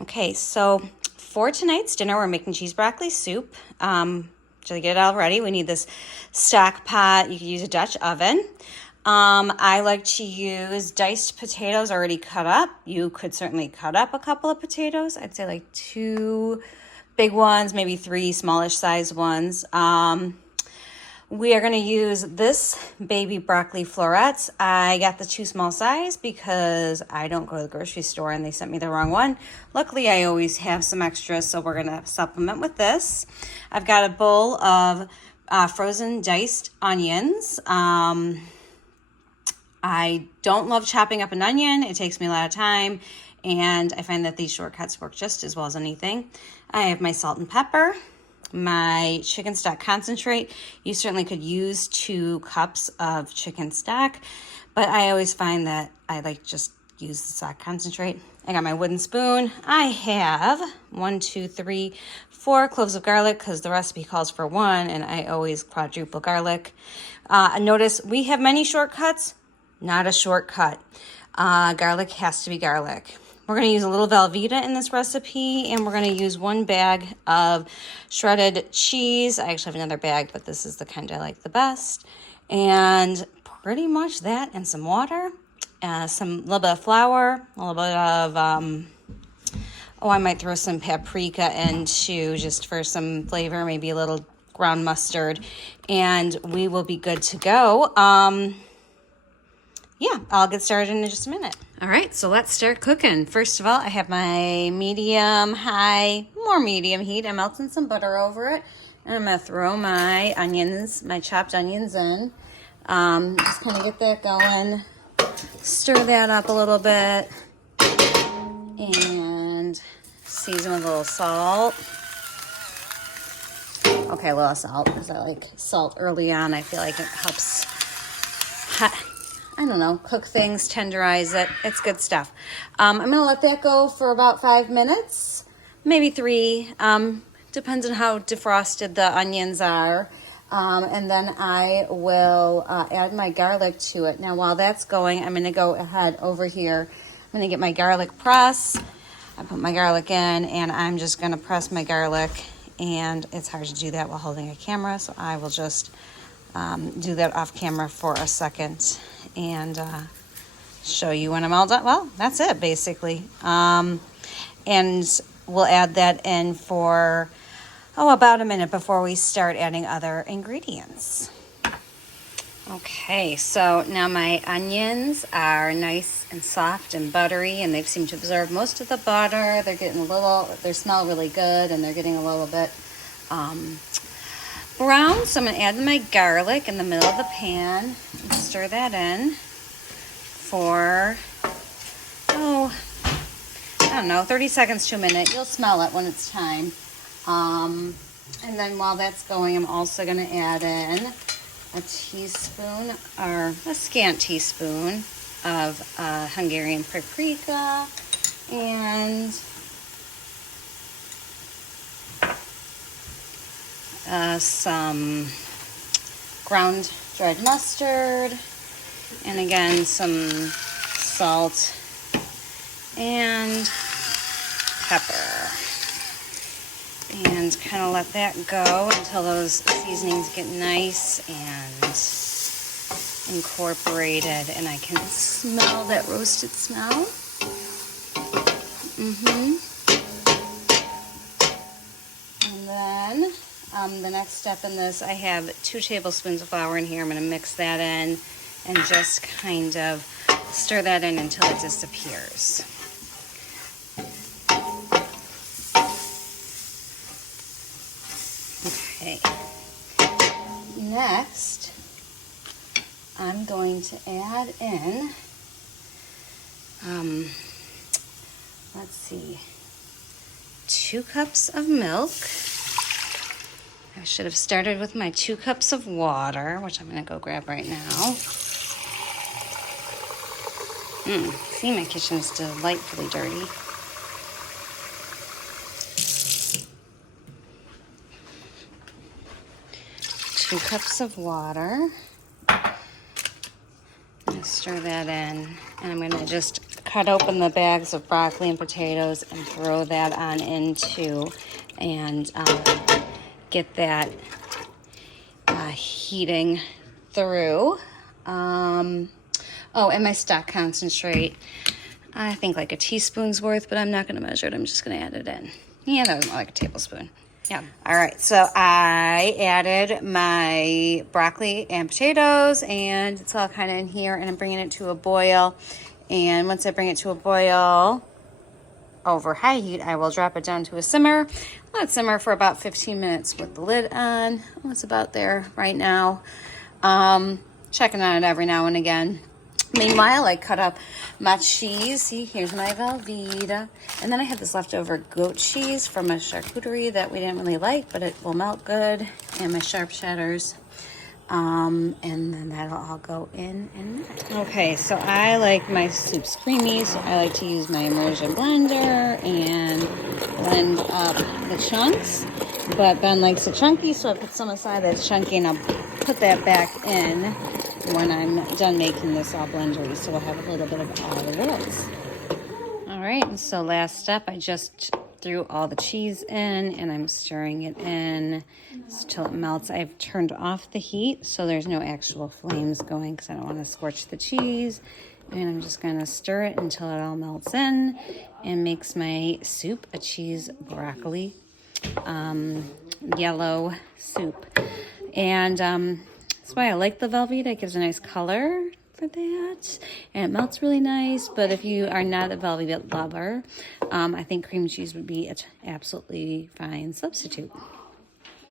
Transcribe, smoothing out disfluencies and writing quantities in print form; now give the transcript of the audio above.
Okay, so for tonight's dinner, we're making cheese broccoli soup. To get it all ready, we need this stock pot. You can use a Dutch oven. I like to use diced potatoes already cut up. You could certainly cut up a couple of potatoes. I'd say like 2 big ones, maybe 3 smallish size ones. We are going to use this baby broccoli florets. I got the 2 small size because I don't go to the grocery store and they sent me the wrong one. Luckily, I always have some extras, so we're going to supplement with this. I've got a bowl of frozen diced onions. I don't love chopping up an onion. It takes me a lot of time, and I find that these shortcuts work just as well as anything. I have my salt and pepper, my chicken stock concentrate. You certainly could use 2 cups of chicken stock, but I always find that I like just use the stock concentrate. I got my wooden spoon. I have 1, 2, 3, 4 cloves of garlic because the recipe calls for 1, and I always quadruple garlic. Notice we have many shortcuts, not a shortcut. Garlic has to be garlic. We're going to use a little Velveeta in this recipe, and we're going to use 1 bag of shredded cheese. I actually have another bag, but this is the kind I like the best. And pretty much that, and some water, little bit of flour, a little bit of, I might throw some paprika in too, just for some flavor, maybe a little ground mustard, and we will be good to go. Yeah, I'll get started in just a minute. All right, so let's start cooking. First of all, I have my medium-high, more medium heat. I'm melting some butter over it, and I'm going to throw my onions, my chopped onions in. Just kind of get that going. Stir that up a little bit, and season with a little salt. Okay, a little salt, because I like salt early on. I feel like it helps cook things, tenderize it. It's good stuff. I'm going to let that go for about 5 minutes, maybe 3. Depends on how defrosted the onions are. And then I will add my garlic to it. Now, while that's going, I'm going to go ahead over here. I'm going to get my garlic press. I put my garlic in, and I'm just going to press my garlic. And it's hard to do that while holding a camera, so I will just do that off camera for a second and show you when I'm all done. Well, that's it basically. And we'll add that in for about a minute before we start adding other ingredients. Okay, so now my onions are nice and soft and buttery, and they've seemed to absorb most of the butter. They're getting they smell really good, and they're getting a little bit brown. So I'm going to add my garlic in the middle of the pan and stir that in for, 30 seconds to a minute. You'll smell it when it's time. And then while that's going, I'm also going to add in a teaspoon, or a scant teaspoon, of Hungarian paprika, and some ground dried mustard, and again some salt and pepper, and kind of let that go until those seasonings get nice and incorporated, and I can smell that roasted smell. And then the next step in this, I have 2 tablespoons of flour in here. I'm going to mix that in and just kind of stir that in until it disappears. Okay. Next, I'm going to add in, let's see, 2 cups of milk. I should have started with my 2 cups of water, which I'm going to go grab right now. See, my kitchen is delightfully dirty. Two cups of water. I'm going to stir that in, and I'm going to just cut open the bags of broccoli and potatoes and throw that on into, and get that heating through. Oh, and my stock concentrate. I think like a teaspoon's worth, but I'm not going to measure it. I'm just going to add it in. Yeah, that was more like a tablespoon. Yeah. All right. So I added my broccoli and potatoes, and it's all kind of in here, and I'm bringing it to a boil. And once I bring it to a boil over high heat, I will drop it down to a simmer. Let it simmer for about 15 minutes with the lid on. Oh, it's about there right now. Checking on it every now and again. Meanwhile, I cut up my cheese. See, here's my Velveeta. And then I had this leftover goat cheese from a charcuterie that we didn't really like, but it will melt good. And my sharp cheddars. And then that'll all go in there. Okay, so I like my soups creamy, so I like to use my immersion blender and blend up the chunks. But Ben likes it chunky, so I put some aside that's chunky, and I'll put that back in when I'm done making this all blendery, so we'll have a little bit of all of those. All right, and so last step, I just threw all the cheese in, and I'm stirring it in until it melts. I've turned off the heat, so there's no actual flames going because I don't want to scorch the cheese. And I'm just going to stir it until it all melts in and makes my soup a cheese broccoli yellow soup. And that's why I like the Velveeta. It gives a nice color for that, and it melts really nice. But if you are not a Velveeta lover, I think cream cheese would be an absolutely fine substitute.